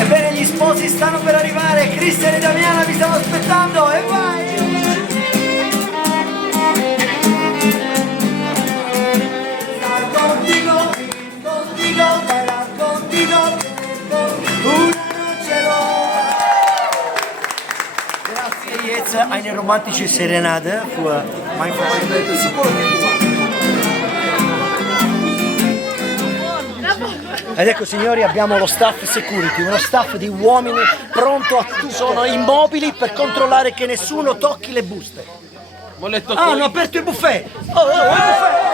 Ebbene, gli sposi stanno per arrivare, Cristian e Damiana vi stanno aspettando e vai! Eine romantische Serenade für mein Freund. Ed ecco signori, abbiamo lo staff security, uno staff di uomini pronto a tutto. Sono immobili per controllare che nessuno tocchi le buste. Ah, hanno aperto il buffet! Oh, il buffet!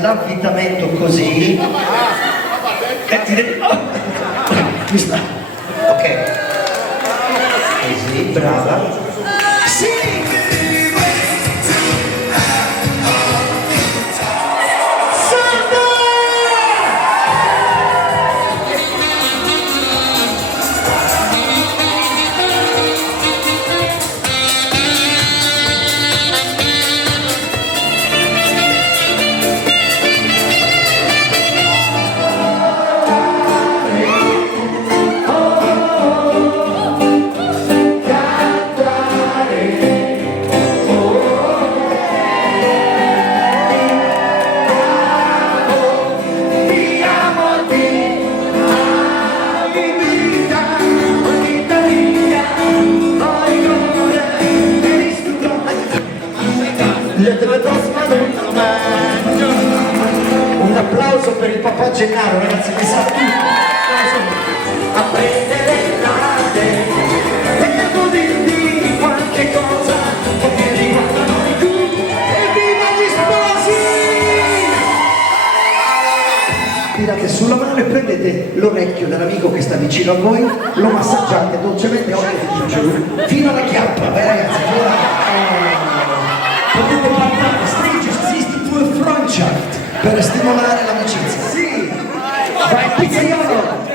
L'avvitamento così ok, così, brava. Un applauso per il papà Gennaro, ragazzi, che sa tutto a prendere latte per goderti qualche cosa che riguarda noi tu e viva gli sposi! Tirate sulla mano e prendete l'orecchio dell'amico che sta vicino a voi, lo massaggiate dolcemente occhio giù fino alla chiappa, vai ragazzi, potete parlare, stringersi per stimolare l'amicizia. Sì! Vai pizzaiolo!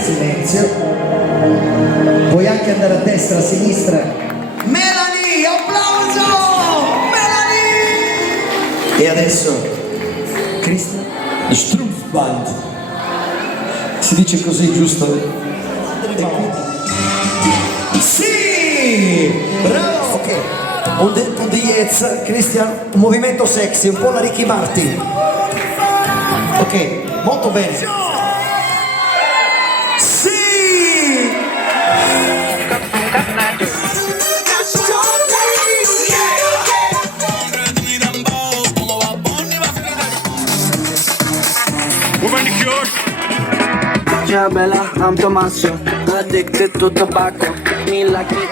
Silenzio. Puoi anche andare a destra, a sinistra. Melanie, applauso! E adesso Cristian Strumpfband. Si dice così, giusto? Sì! Bravo! Ok. Un di Yetz, Christian, un movimento sexy, un po' la Ricky Martin. Ok, molto bene. Sì! Ciao bella, I'm Tommaso, addicted to tobacco, me like it.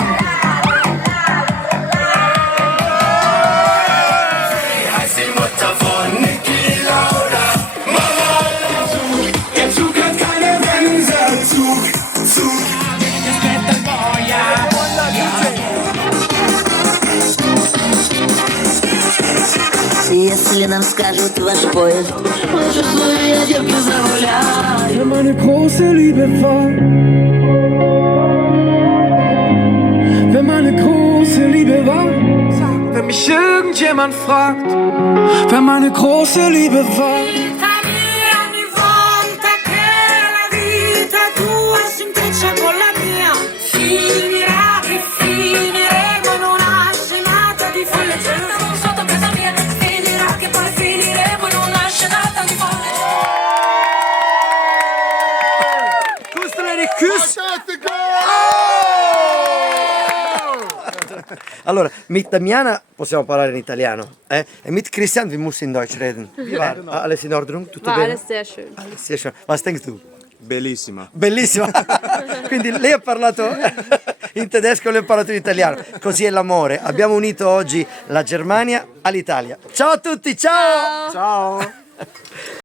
Если нам скажут ваш поезд, может, я девки загуляю. Wenn meine große Liebe war, wenn meine große Liebe war, wenn mich irgendjemand fragt, wer meine große Liebe war. Ogni volta che la vita tua si intreccia con la mia, finirà che finiremo in una scenata di folle. C'è sotto casa mia, finirà che poi finiremo in una scenata di folle. Allora, mit Damiana possiamo parlare in italiano, e mit Christian wir müssen in Deutsch reden. Alles in Ordnung? Tutto War bene? alles sehr schön. Alles sehr schön. Was denkst du? Bellissima. Bellissimo! Quindi lei ha parlato in tedesco e lei ha parlato in italiano. Così è l'amore. Abbiamo unito oggi la Germania all'Italia. Ciao a tutti, ciao! Ciao.